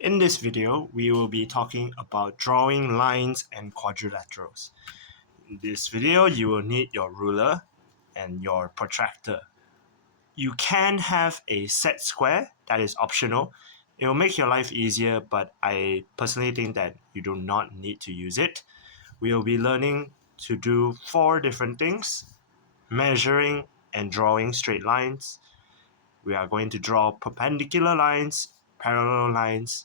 In this video, we will be talking about drawing lines and quadrilaterals. In this video, you will need your ruler and your protractor. You can have a set square, that is optional. It will make your life easier, but I personally think that you do not need to use it. We will be learning to do 4 different things: measuring and drawing straight lines. We are going to draw perpendicular lines, parallel lines,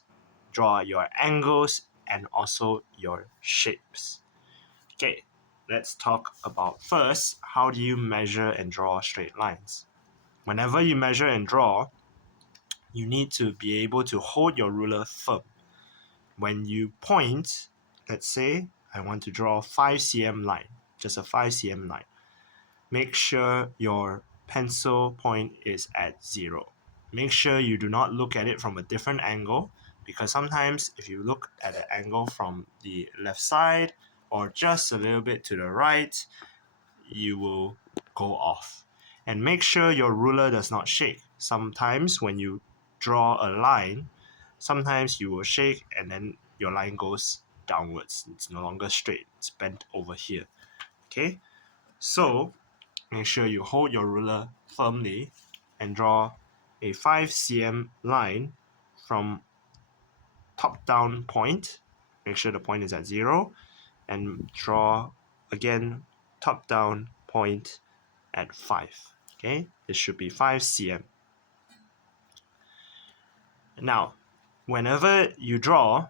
draw your angles, and also your shapes. Okay, let's talk about first, how do you measure and draw straight lines? Whenever you measure and draw, you need to be able to hold your ruler firm. When you point, let's say I want to draw a 5 cm line, just a 5 cm line. Make sure your pencil point is at 0. Make sure you do not look at it from a different angle, because sometimes if you look at an angle from the left side or just a little bit to the right, you will go off. And make sure your ruler does not shake. Sometimes when you draw a line, sometimes you will shake and then your line goes downwards. It's no longer straight, it's bent over here. Okay, so make sure you hold your ruler firmly and draw a 5 cm line from top down point. Make sure the point is at 0 and draw again top down point at 5. Okay, this should be 5 cm. Now, whenever you draw,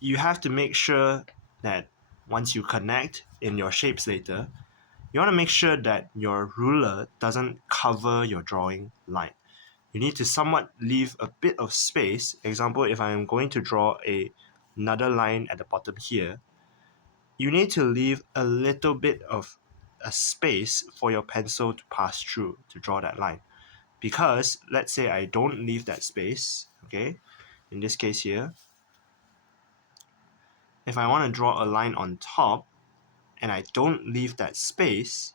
you have to make sure that once you connect in your shapes later, you want to make sure that your ruler doesn't cover your drawing line. You need to somewhat leave a bit of space. Example, if I am going to draw another line at the bottom here, you need to leave a little bit of a space for your pencil to pass through to draw that line. Because let's say I don't leave that space, okay, in this case here, if I want to draw a line on top and I don't leave that space,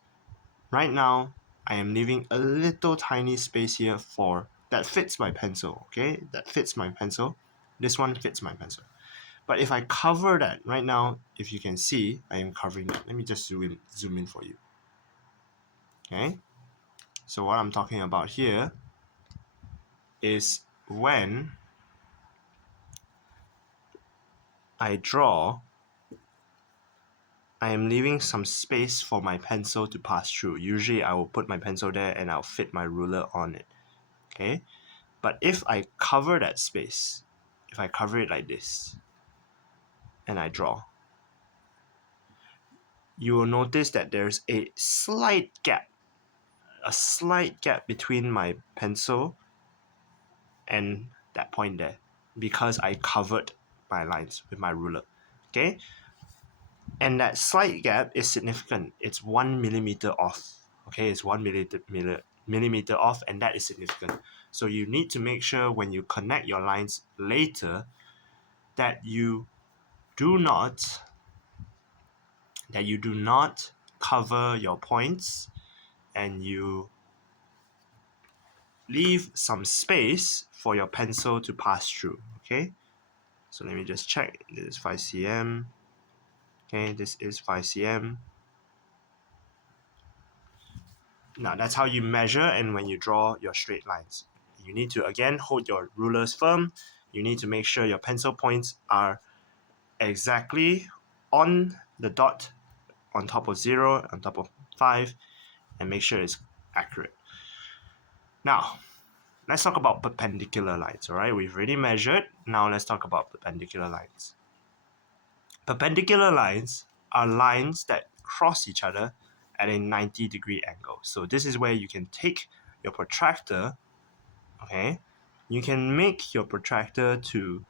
right now I am leaving a little tiny space here for that fits my pencil, okay? That fits my pencil. This one fits my pencil. But if I cover that, right now, if you can see, I am covering that. Let me just zoom in for you. Okay? So what I'm talking about here is when I draw, I am leaving some space for my pencil to pass through. Usually I will put my pencil there and I'll fit my ruler on it. Okay? But if I cover that space, if I cover it like this, and I draw, you will notice that there's a slight gap between my pencil and that point there, because I covered my lines with my ruler. Okay? And that slight gap is significant. It's 1 millimeter off. Okay, it's 1 millimeter off, and that is significant. So you need to make sure when you connect your lines later that you do not cover your points, and you leave some space for your pencil to pass through. Okay, so let me just check. This is 5 cm. Okay, this is 5 cm. Now that's how you measure and when you draw your straight lines. You need to again hold your rulers firm. You need to make sure your pencil points are exactly on the dot, on top of 0, on top of 5, and make sure it's accurate. Now, let's talk about perpendicular lines, alright? We've already measured, now let's talk about perpendicular lines. Perpendicular lines are lines that cross each other at a 90-degree angle. So this is where you can take your protractor, okay? You can make your protractor to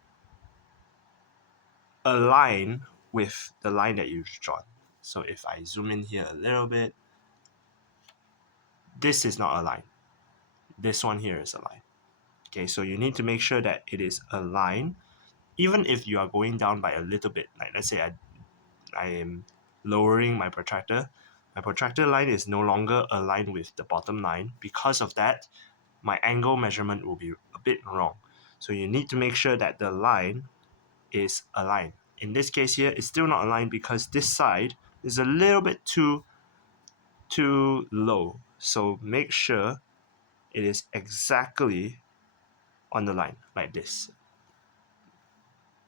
align with the line that you've drawn. So if I zoom in here a little bit, this is not a line. This one here is a line. Okay, so you need to make sure that it is aligned, even if you are going down by a little bit. Like let's say I am lowering my protractor line is no longer aligned with the bottom line. Because of that, my angle measurement will be a bit wrong. So you need to make sure that the line is aligned. In this case here, it's still not aligned because this side is a little bit too low. So make sure it is exactly on the line like this,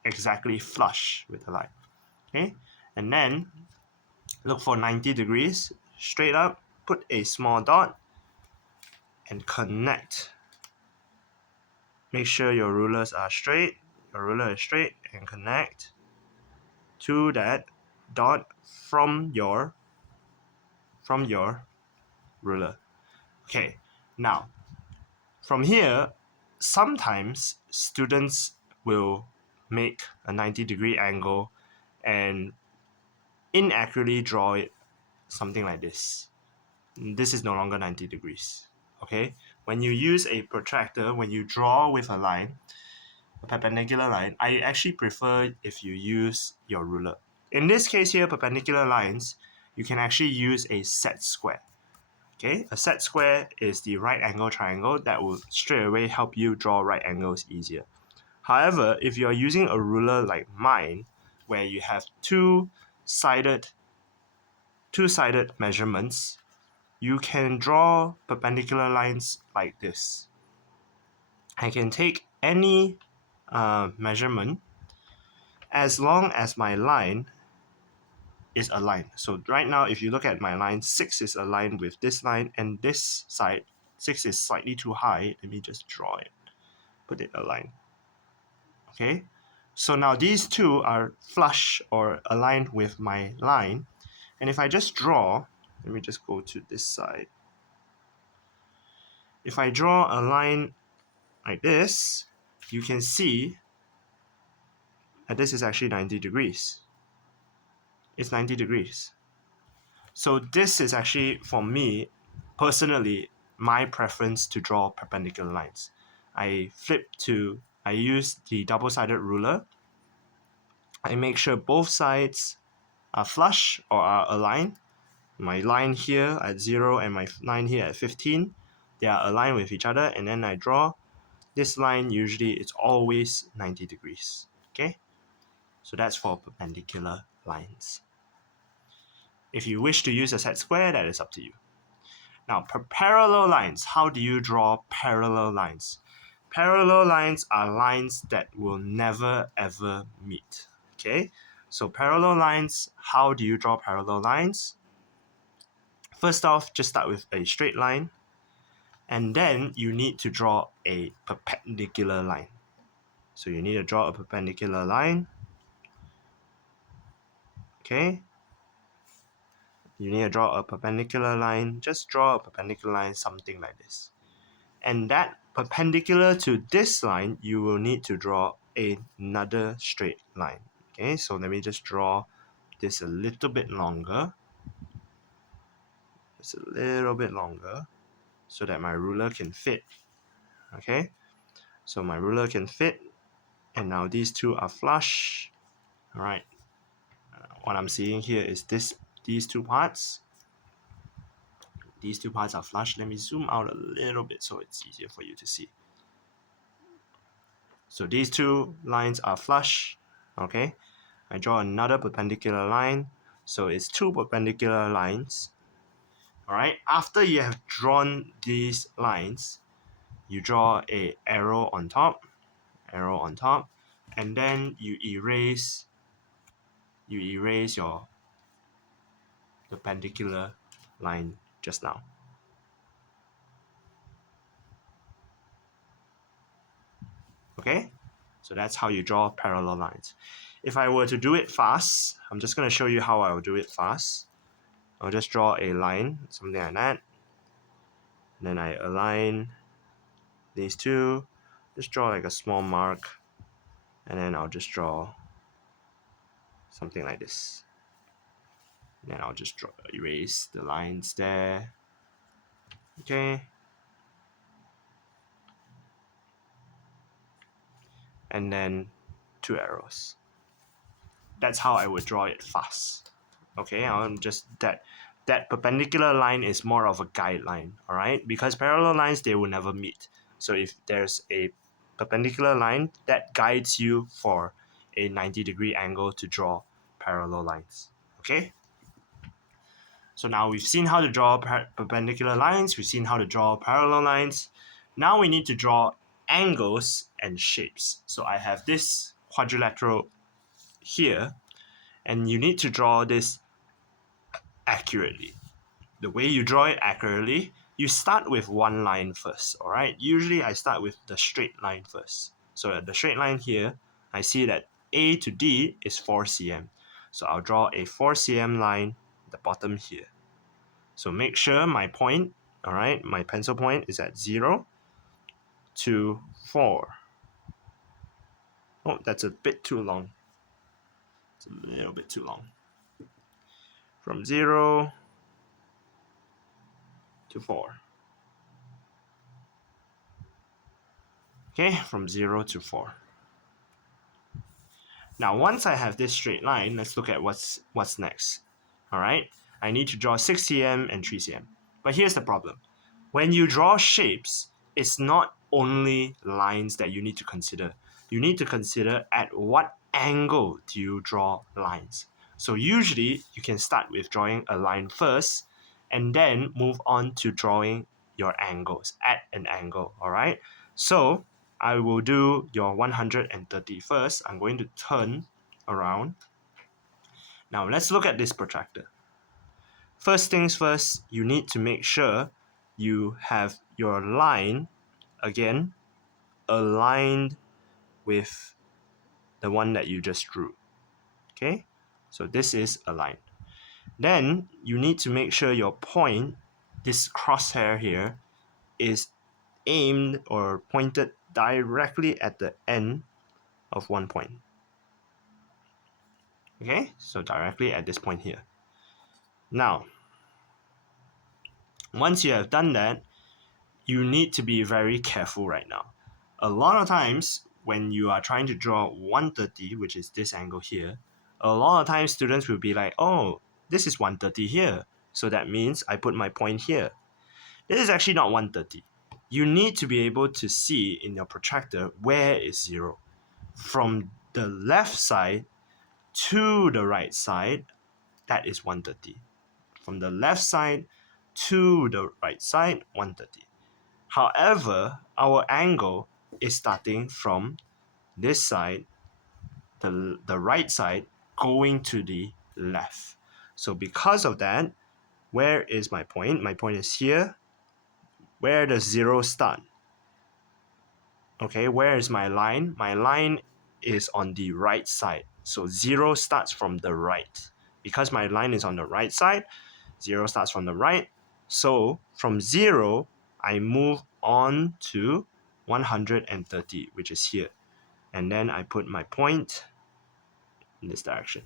exactly flush with the line. Okay, and then look for 90 degrees straight up, put a small dot and connect. Make sure your rulers are straight, your ruler is straight, and connect to that dot from your ruler. Okay, now from here, sometimes students will make a 90-degree angle and inaccurately draw it something like this. This is no longer 90 degrees. Okay, when you use a protractor, when you draw with a line, a perpendicular line, I actually prefer if you use your ruler. In this case here, perpendicular lines, you can actually use a set square. Okay, a set square is the right angle triangle that will straight away help you draw right angles easier. However, if you're using a ruler like mine, where you have two-sided measurements, you can draw perpendicular lines like this. I can take any measurement as long as my line is aligned. So right now, if you look at my line, 6 is aligned with this line, and this side, 6 is slightly too high. Let me just draw it, put it aligned. Okay, so now these two are flush or aligned with my line. And if I just draw, let me just go to this side. If I draw a line like this, you can see that this is actually 90 degrees. It's 90 degrees. So this is actually, for me, personally, my preference to draw perpendicular lines. I use the double-sided ruler. I make sure both sides are flush or are aligned. My line here at 0 and my line here at 15, they are aligned with each other, and then I draw this line. Usually it's always 90 degrees. Okay, so that's for perpendicular lines. If you wish to use a set square, that is up to you. Now, parallel lines. How do you draw parallel lines? Parallel lines are lines that will never ever meet. Okay, so parallel lines, how do you draw parallel lines? First off, just start with a straight line, and then you need to draw a perpendicular line. So you need to draw a perpendicular line. Okay, you need to draw a perpendicular line. Just draw a perpendicular line, something like this. And that perpendicular to this line, you will need to draw another straight line. Okay, so let me just draw this a little bit longer. Just a little bit longer so that my ruler can fit. Okay, so my ruler can fit, and now these two are flush. All right, what I'm seeing here is these two parts. These two parts are flush. Let me zoom out a little bit so it's easier for you to see. So these two lines are flush. Okay, I draw another perpendicular line. So it's two perpendicular lines. All right, after you have drawn these lines, you draw a arrow on top, and then you erase your perpendicular line just now. Okay, so that's how you draw parallel lines. If I were to do it fast, I'm just going to show you how I will do it fast. I'll just draw a line, something like that. And then I align these two, just draw like a small mark, and then I'll just draw something like this. And then I'll just erase the lines there. Okay. And then two arrows. That's how I would draw it fast. Okay, I'm just that perpendicular line is more of a guideline, all right? Because parallel lines, they will never meet. So if there's a perpendicular line that guides you for a 90-degree angle to draw parallel lines. Okay? So now we've seen how to draw perpendicular lines, we've seen how to draw parallel lines. Now we need to draw angles and shapes. So I have this quadrilateral here, and you need to draw this accurately. The way you draw it accurately, you start with one line first, all right? Usually I start with the straight line first. So at the straight line here, I see that A to D is 4 cm. So I'll draw a 4 cm line at the bottom here. So make sure my point, all right, my pencil point is at 0 to 4. Oh, that's a bit too long. It's a little bit too long. From 0 to 4. Okay, from 0 to 4. Now, once I have this straight line, let's look at what's next. All right, I need to draw 6 cm and 3 cm. But here's the problem. When you draw shapes, it's not only lines that you need to consider. You need to consider at what angle do you draw lines. So usually, you can start with drawing a line first, and then move on to drawing your angles at an angle, all right? So I will do your 130 first. I'm going to turn around. Now let's look at this protractor. First things first, you need to make sure you have your line, again, aligned with the one that you just drew. Okay? So this is aligned. Then you need to make sure your point, this crosshair here, is aimed or pointed directly at the end of one point. Okay, so directly at this point here. Now, once you have done that, you need to be very careful right now. A lot of times, when you are trying to draw 130, which is this angle here, a lot of times students will be like, oh, this is 130 here, so that means I put my point here. This is actually not 130. You need to be able to see in your protractor where is 0. From the left side to the right side, that is 130. From the left side to the right side, 130. However, our angle is starting from this side, the right side, going to the left. So because of that, where is my point? My point is here. Where does 0 start? Okay, where is my line? My line is on the right side. So 0 starts from the right. Because my line is on the right side, 0 starts from the right. So from 0, I move on to 130, which is here. And then I put my point in this direction.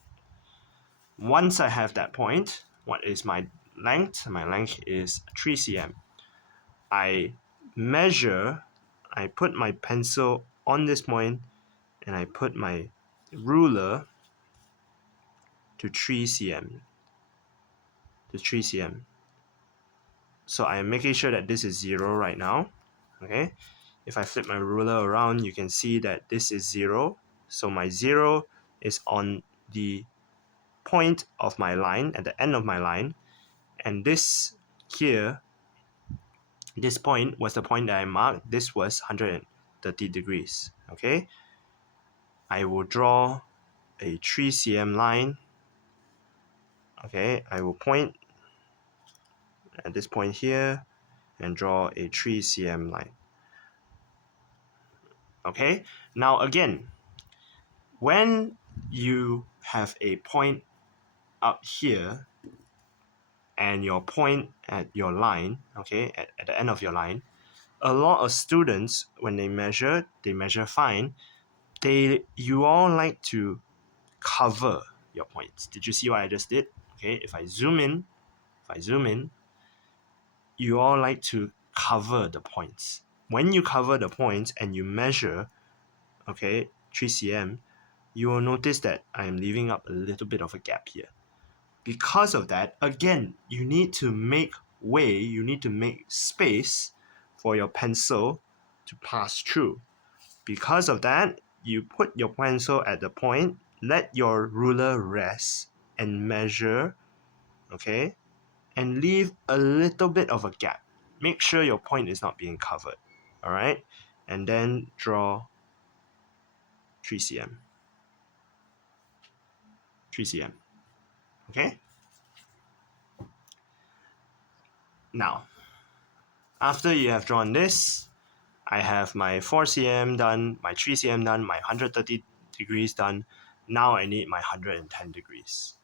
Once I have that point, what is my length? My length is 3 cm. I measure, I put my pencil on this point, and I put my ruler to 3 cm. To 3 cm. So I am making sure that this is 0 right now. Okay. If I flip my ruler around, you can see that this is 0. So my 0 is on the point of my line, at the end of my line. And this here, this point was the point that I marked. This was 130 degrees. Okay. I will draw a 3 cm line. Okay. I will point at this point here and draw a 3 cm line. Okay. Now again, when you have a point up here and your point at your line, okay, at the end of your line, a lot of students, when they measure fine. You all like to cover your points. Did you see what I just did? Okay, if I zoom in, you all like to cover the points. When you cover the points and you measure, okay, 3 cm, you will notice that I am leaving up a little bit of a gap here. Because of that, again, you need to make way, you need to make space for your pencil to pass through. Because of that, you put your pencil at the point, let your ruler rest and measure, okay? And leave a little bit of a gap. Make sure your point is not being covered, all right? And then draw 3 cm. 3 cm, okay? Now, after you have drawn this, I have my 4 cm done, my 3 cm done, my 130 degrees done. Now I need my 110 degrees.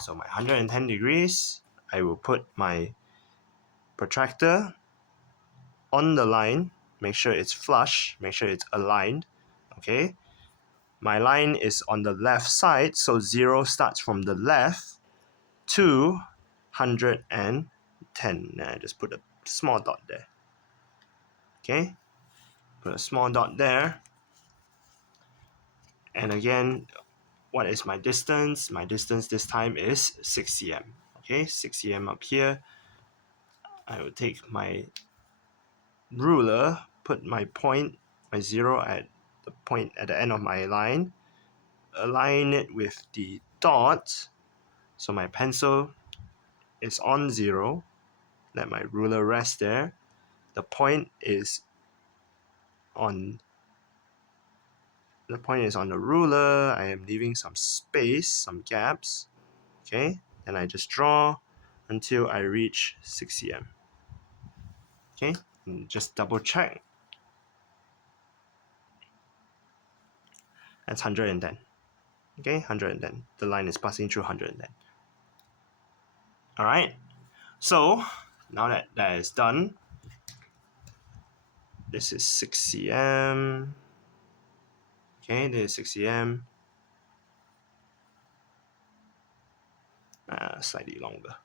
So my 110 degrees, I will put my protractor on the line, make sure it's flush, make sure it's aligned, okay? My line is on the left side, so 0 starts from the left to 110. I just put a small dot there, okay? Put a small dot there. And again, what is my distance? My distance this time is 6 cm, okay? 6 cm up here. I will take my ruler, put my point, my 0 at the point at the end of my line, align it with the dot, so my pencil is on 0, let my ruler rest there, the point is on the ruler, I am leaving some space, some gaps, okay, and I just draw until I reach 6 cm, okay, and just double check, that's 110, okay, 110, the line is passing through 110. Alright, so now that that is done, this is 6 cm, okay, this is 6 cm, slightly longer.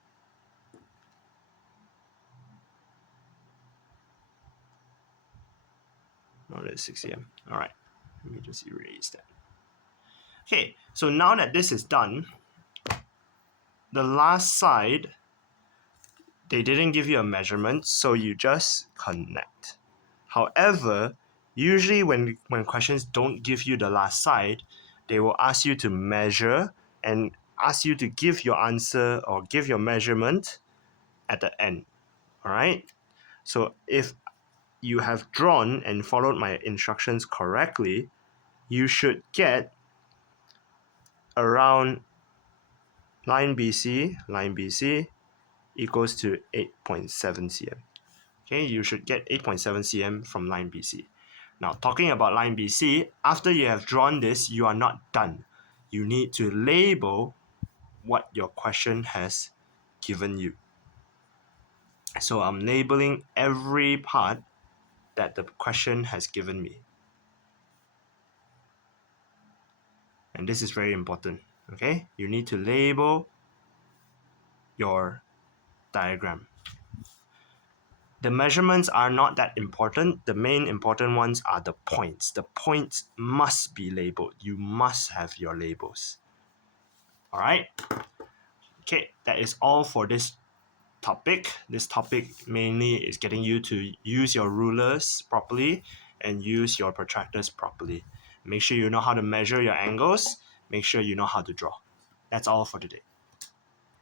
No, that's 6 cm. Alright, let me just erase that. Okay, so now that this is done, the last side, they didn't give you a measurement, so you just connect. However, usually when questions don't give you the last side, they will ask you to measure and ask you to give your answer or give your measurement at the end. Alright? So if you have drawn and followed my instructions correctly, you should get around line BC equals to 8.7 cm. Okay, you should get 8.7 cm from line BC. Now, talking about line BC, after you have drawn this, you are not done. You need to label what your question has given you. So I'm labeling every part that the question has given me. And this is very important, okay? You need to label your diagram. The measurements are not that important. The main important ones are the points. The points must be labeled. You must have your labels. All right? Okay, that is all for this topic. This topic mainly is getting you to use your rulers properly and use your protractors properly. Make sure you know how to measure your angles. Make sure you know how to draw. That's all for today.